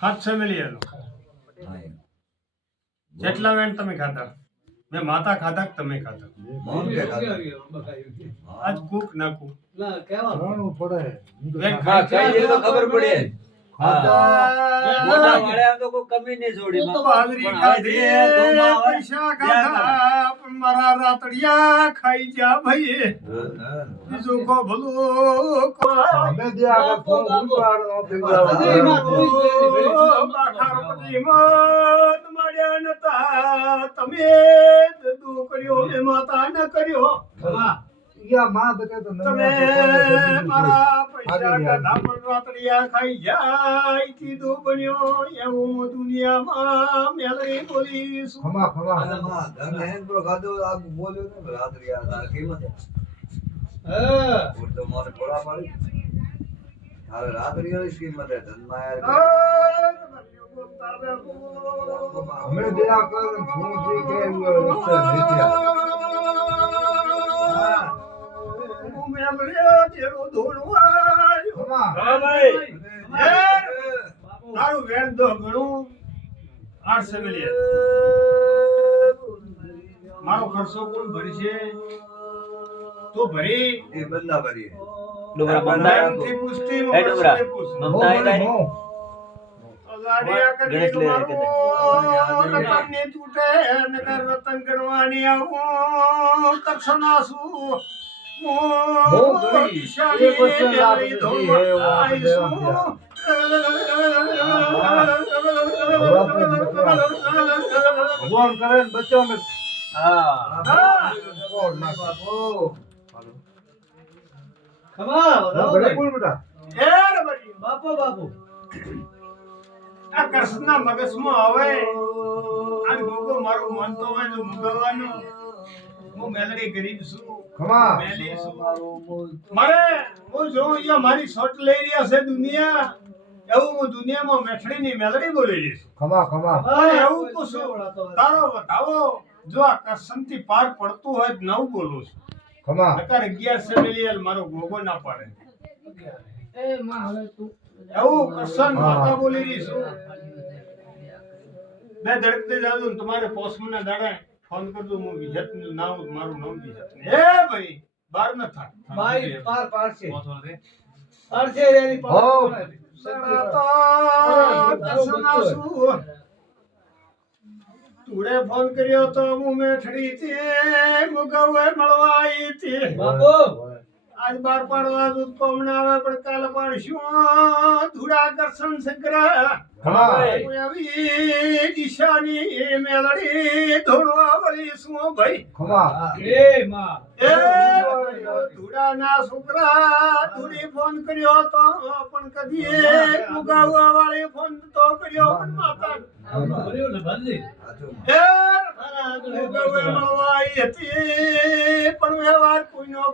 હાથ ફેમિલી એનો જેટલા વેણ તમે ખાતા મેં માતા ખાતા કે તમે ખાતા આજ કુક ના કુક વેણ ખાઈ તો ખબર પડે મોટા વાળા તો કોઈ કમી નહીં છોડી બાજરી ખાધી પૈસા ખાધા પણ મારા રાતડિયા ખાઈ જા ભાઈ બીજું કો ભલું કો અમે જે આગળ ફોન ઉપાડો બાખારપતિ મત મળ્યા નતા તમે દુ કર્યો મે માતા ન કર્યો યા માં તો કે તમે મારા પૈસા ખાધા પણ રાતડિયા ખાઈ જાય કીધું બન્યો એવું દુનિયામાં મેલડી બોલીશ ખમા ખમા ધન હેન પર ખાધો આ બોલ્યો ને રાતડિયા તાર કિંમત તો મારે કોળા પાડી તારે રાતડિયાની કિંમત હે ધન માં યાર હમે દયા કર ફોન જે કે મેલડી તેરો ધોણવાયો હા ભાઈ તારું વેણ દો ઘણું 8 મિલિયન મારો ખર્ચો કોણ ભરશે તો ભરી એ બંદા ભરી ડુગરા બંદા થી પુષ્ટિ એ ડુગરા મમતા આઈ લાડિયા કદી તમારો રતન ને તૂટે નગર રતન ગણવાની આવું કરસનાસુ ભગવાન કરે બચ્ચો में આ કૃષ્ણના મગજમાં હવે આ ગોગો મારું મન તો હોય તો મુગવાનું હું મેલડી ગરીબ છું મેલી છું મારે હું જો અહીંયા મારી શોટ લઈ રહ્યા છે દુનિયા એવું હું દુનિયામાં મેઠડીની મેલડી બોલી રહી છું એવું પૂછું તારો બતાવો જો આ કૃષ્ણથી પાર પડતું હોય તો નવું બોલું છું નકર 11 મિલિયન મારો ગોગો ના પાડે એવું કૃષ્ણ માતા બોલી રહી છું મેં ધડકતે જાઉં તમારે પોસ્ટમાં દાડા ફોન કરજો હું વિજત નામ મારું નામ વિજત હે ભાઈ બાર ન થા ભાઈ પાર પાડશે રેની પાર તુડે ફોન કર્યો તો હું મેઠડી તે મુગવે મળવા આવી હતી બાપુ આજ બાર પાડવા દૂધ કોમણા આવે પણ કાલ પાડશું ધુડા કરશન સંકરા આવી દિશાની એ મેલડી ધોળવા વળી શું ભાઈ એ માં એ ધુડા ના છોકરા ધુડી ફોન કર્યો તો પણ કદી મુગાવા વાળી ફોન તો કર્યો પણ માતા કર્યો ને બંધી એ મુગાવે મળવા આવી હતી પણ વ્યવહાર કોઈનો